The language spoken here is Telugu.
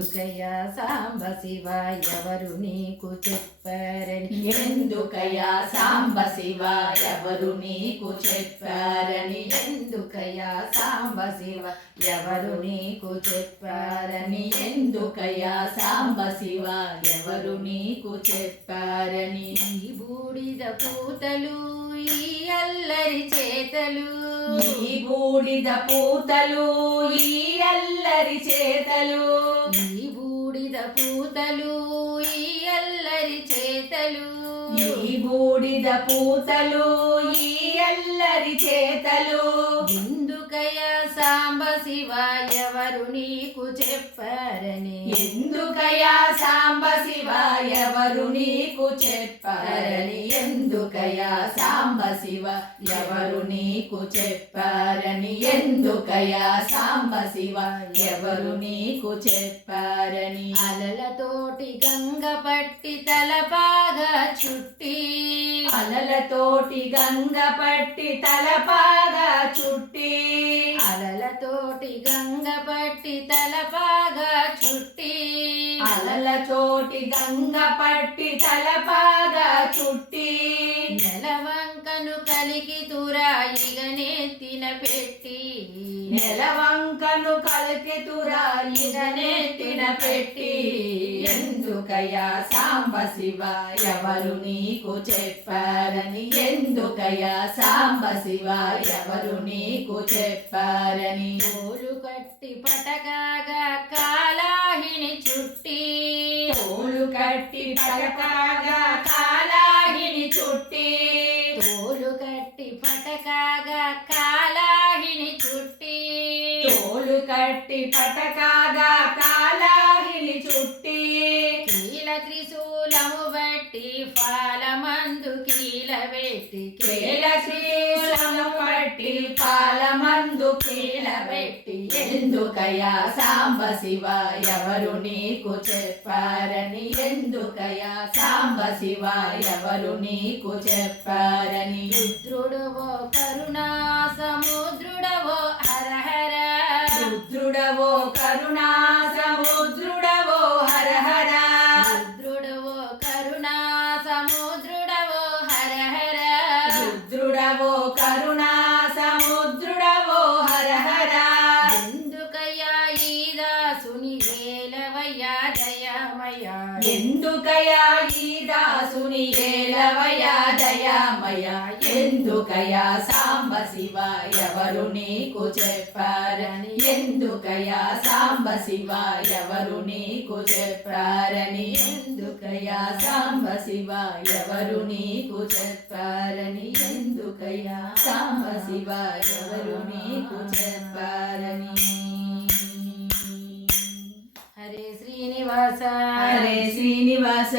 ఎందుకయ్యా సాంబ శివ ఎవరు నీకు చెప్పారని ఎందుకయ్యా సాంబ శివ ఎవరు నీకు చెప్పారని ఎందుకయ్యా సాంబ శివ ఎవరు నీకు చెప్పారని ఎందుకయ్యా సాంబ శివ ఎవరు నీకు చెప్పారని ఈ బూడిద పూతలు ఈ అల్లరి చేతలు ఈ బూడిద పూతలు ఈ అల్లరి చేతలు ఈ బూడిద పూతలు ఈ అల్లరి చేతలు ఈ బూడిద పూతలు ఈ అల్లరి చేతలు ఎందుకయ్యా సాంబ శివ ఎవరు నీకు చెప్పారని ఎందుకయ్యా సాంబ శివ ఎవరు నీకు చెప్పారని ఎందుకయ్యా సాంబ శివ ఎవరు నీకు చెప్పారని ఎందుకయ్యా సాంబ శివ ఎవరు నీకు చెప్పారని అలలతోటి గంగ పట్టి తలపాగా చుట్టి అలలతోటి గంగ పట్టి తలపాగా చుట్టి అలలతోటి గంగ పట్టి తలపాగా చుట్టి అలలతోటి గంగ పట్టి తలపాగా చుట్టి నెలవంకను కలికి తురాయిగా నెత్తిన పెట్టి నెలవంకను కలికి తురాయిగా నెత్తిన పెట్టి ఎందుకయ్యా సాంబ శివ ఎవరు నీకు చెప్పారని ఎందుకయ్యా సాంబ శివ ఎవరు నీకు చెప్పారని తోలు కట్టి పటకాగా కాలాహిని చుట్టి తోలు కట్టి పటకాగా కాలాహిని చుట్టి తోలు కట్టి పటకాగా కాలాహిని చుట్టి తోలు కట్టి పటకాగా కాలాహిని చుట్టి కీల త్రిశూలము బట్టి ఫాలమందు కీల పెట్టి కేల శ్రీలము పట్టి పాలమందు కీల పెట్టి ఎందుకయ్యా సాంబ శివ ఎవరు నీకు చెప్పారని ఎందుకయ్యా సాంబ శివ ఎవరు నీకు చెప్పారని రుద్రుడవో కరుణా సముద్రుడవో హరహర రుద్రుడవో కరుణా సముద్రుడవో హరహర రుద్రుడవో కరుణా సముద్రుడవో హరహర రుద్రుడవో కరుణా సముద్రుడవో హరహర ఎందుకయ్యా ఈ దాసుని ఏలవయ్యా దయామయ ఎందుకయ్యా ఈ దాసుని ఏలవయ్యా దయామయ ఎందుకయ్యా సాంబ శివ ఎవరు నీకు చెప్పారని ఎందుకయ్యా సాంబ శివ ఎవరు నీకు చెప్పారని ఎందుకయ్యా సాంబ శివ ఎవరు నీకు చెప్పారని ఎందుకయ్యా సాంబ శివ ఎవరు నీకు చెప్పారని హరే శ్రీనివాస హరే శ్రీనివాస